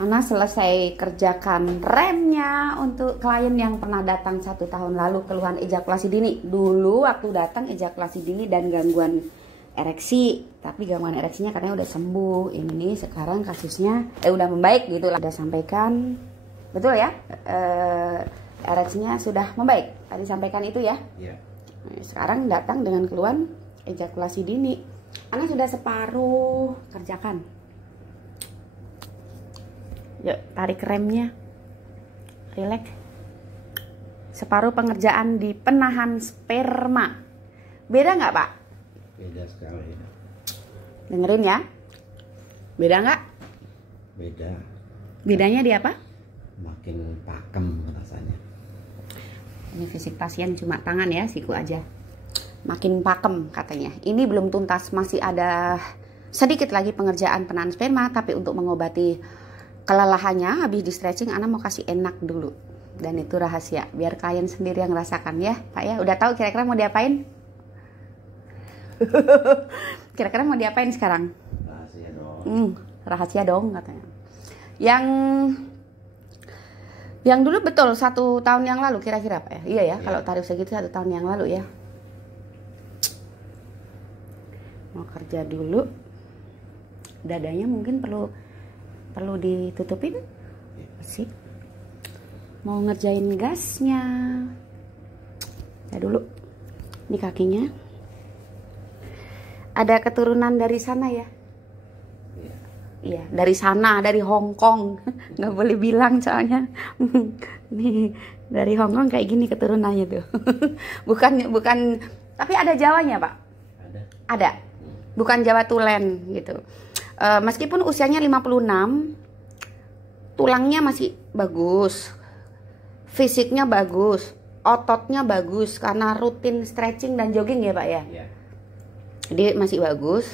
Ana selesai kerjakan remnya untuk klien yang pernah datang 1 tahun lalu keluhan ejakulasi dini. Dulu waktu datang ejakulasi dini dan gangguan ereksi, tapi gangguan ereksinya katanya udah sembuh. Ini sekarang kasusnya udah membaik gitu lah. Udah sampaikan, betul ya? Ereksinya sudah membaik. Tadi sampaikan itu ya? Iya. Sekarang datang dengan keluhan ejakulasi dini. Ana sudah separuh kerjakan. Yuk, tarik remnya. Relax. Separuh pengerjaan di penahan sperma. Beda nggak, Pak? Beda sekali. Dengerin ya. Beda nggak? Beda. Bedanya di apa? Makin pakem rasanya. Ini fisik pasien cuma tangan ya, siku aja. Makin pakem katanya. Ini belum tuntas, masih ada sedikit lagi pengerjaan penahan sperma, tapi untuk mengobati kelelahannya habis di stretching, Ana mau kasih enak dulu. Dan itu rahasia, biar klien sendiri yang rasakan ya, Pak ya. Udah tahu kira-kira mau diapain? Kira-kira mau diapain sekarang? Rahasia dong. Rahasia dong katanya. Yang dulu betul 1 tahun yang lalu kira-kira Pak ya? Iya ya, kalau tarif segitu 1 tahun yang lalu ya. Mau kerja dulu. Dadanya mungkin perlu ditutupin. Sih. Mau ngerjain gasnya. Ya dulu. Ini kakinya. Ada keturunan dari sana ya? Iya, dari sana, dari Hong Kong. Nggak boleh bilang soalnya. Nih, dari Hong Kong kayak gini keturunannya tuh. bukan, tapi ada Jawanya, Pak? Ada. Bukan Jawa Tulen gitu. Meskipun usianya 56, tulangnya masih bagus. Fisiknya bagus, ototnya bagus karena rutin stretching dan jogging ya, Pak ya? Iya. Jadi masih bagus.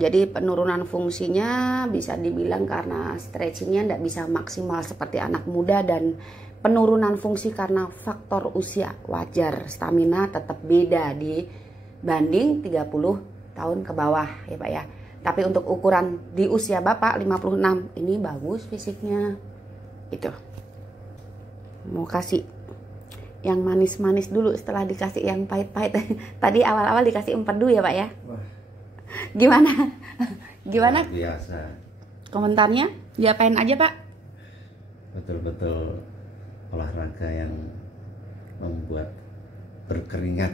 Jadi penurunan fungsinya bisa dibilang karena stretchingnya tidak bisa maksimal seperti anak muda, dan penurunan fungsi karena faktor usia. Wajar, stamina tetap beda dibanding 30 tahun ke bawah ya Pak ya. Tapi untuk ukuran di usia Bapak 56 ini bagus fisiknya gitu. Mau kasih yang manis-manis dulu setelah dikasih yang pahit-pahit. Tadi awal-awal dikasih empedu ya Pak ya. Wah. Gimana? Gimana? Biasa. Komentarnya? Diapain aja Pak? Betul-betul olahraga yang membuat berkeringat.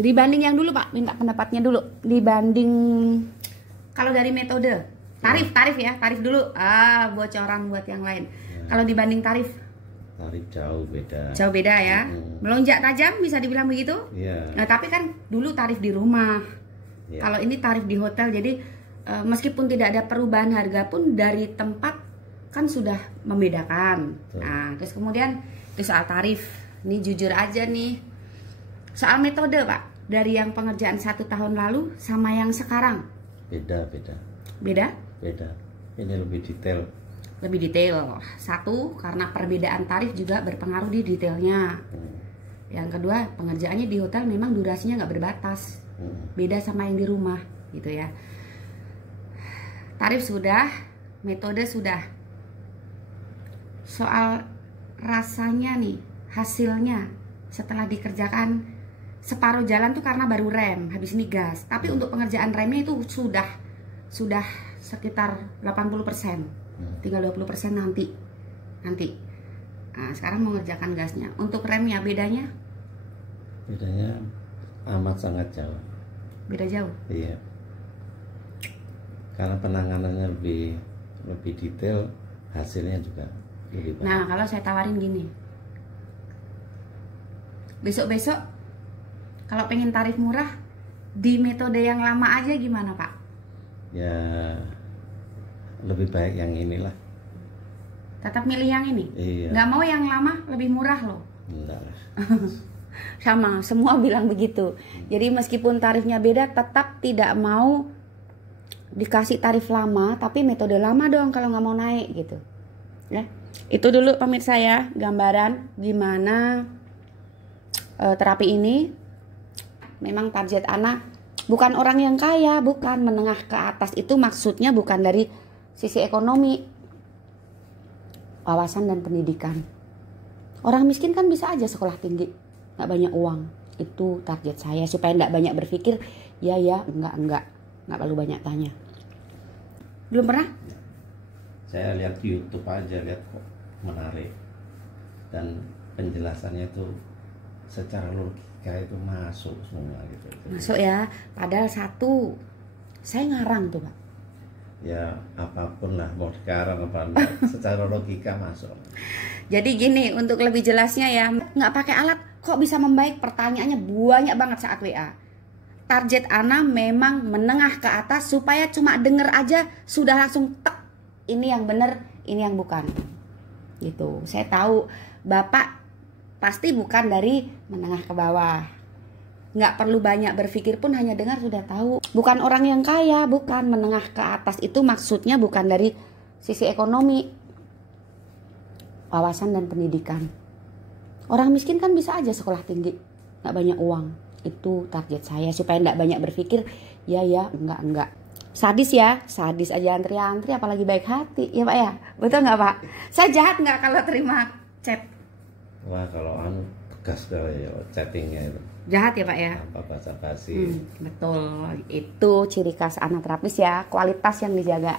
Dibanding yang dulu Pak, minta pendapatnya dulu. Dibanding kalau dari metode, tarif ya, tarif dulu. Bocoran buat yang lain. Kalau dibanding tarif Jauh beda. Jauh beda ya. Melonjak tajam bisa dibilang begitu? Iya. Nah, tapi kan dulu tarif di rumah. Ya. Kalau ini tarif di hotel, jadi meskipun tidak ada perubahan harga pun dari tempat kan sudah membedakan. Betul. Nah, terus kemudian itu soal tarif. Ini jujur aja nih, soal metode Pak, dari yang pengerjaan 1 tahun lalu sama yang sekarang. Beda. Ini lebih detail. Lebih detail. Satu, karena perbedaan tarif juga berpengaruh di detailnya. Yang kedua, pengerjaannya di hotel memang durasinya nggak berbatas. Beda sama yang di rumah gitu ya. Tarif sudah, metode sudah. Soal rasanya nih, hasilnya setelah dikerjakan separuh jalan tuh karena baru rem, habis ini gas. Tapi untuk pengerjaan remnya itu sudah sekitar 80%. Tinggal 20% nanti. Nah, sekarang mengerjakan gasnya. Untuk remnya bedanya amat sangat jauh. Beda jauh. Iya. Karena penanganannya lebih detail, hasilnya juga lebih baik. Nah, kalau saya tawarin gini. Besok-besok kalau pengen tarif murah di metode yang lama aja gimana, Pak? Ya, lebih baik yang inilah. Tetap milih yang ini? Iya. Nggak mau yang lama, lebih murah loh. Enggak lah. Sama, semua bilang begitu. Jadi meskipun tarifnya beda, tetap tidak mau dikasih tarif lama, tapi metode lama dong kalau nggak mau naik gitu. Ya, itu dulu pemirsa ya, gambaran gimana terapi ini. Memang target anak bukan orang yang kaya, bukan menengah ke atas. Itu maksudnya bukan dari sisi ekonomi, wawasan dan pendidikan. Orang miskin kan bisa aja sekolah tinggi, nggak banyak uang. Itu target saya supaya nggak banyak berpikir, ya enggak, nggak perlu banyak tanya. Belum pernah? Saya lihat YouTube aja, lihat kok menarik dan penjelasannya itu secara logika itu masuk semua gitu. Masuk ya, padahal satu saya ngarang tuh Pak. Ya apapun lah, mau sekarang apa enggak, secara logika masuk. Jadi gini, untuk lebih jelasnya ya, nggak pakai alat kok bisa membaik, pertanyaannya banyak banget saat WA. Target Ana memang menengah ke atas supaya cuma denger aja sudah langsung tek, ini yang bener, ini yang bukan. Gitu. Saya tahu Bapak pasti bukan dari menengah ke bawah. Nggak perlu banyak berpikir pun hanya dengar sudah tahu. Bukan orang yang kaya, bukan. Menengah ke atas itu maksudnya bukan dari sisi ekonomi, wawasan dan pendidikan. Orang miskin kan bisa aja sekolah tinggi, nggak banyak uang. Itu target saya supaya nggak banyak berpikir, ya enggak. Sadis ya, sadis aja antri-antri apalagi baik hati, ya Pak ya? Betul nggak Pak? Saya jahat nggak kalau terima chat? Wah kalau tegas sekali ya chattingnya itu. Jahat ya Pak ya? Tanpa basa-basi. Betul, itu ciri khas anak terapis ya, kualitas yang dijaga.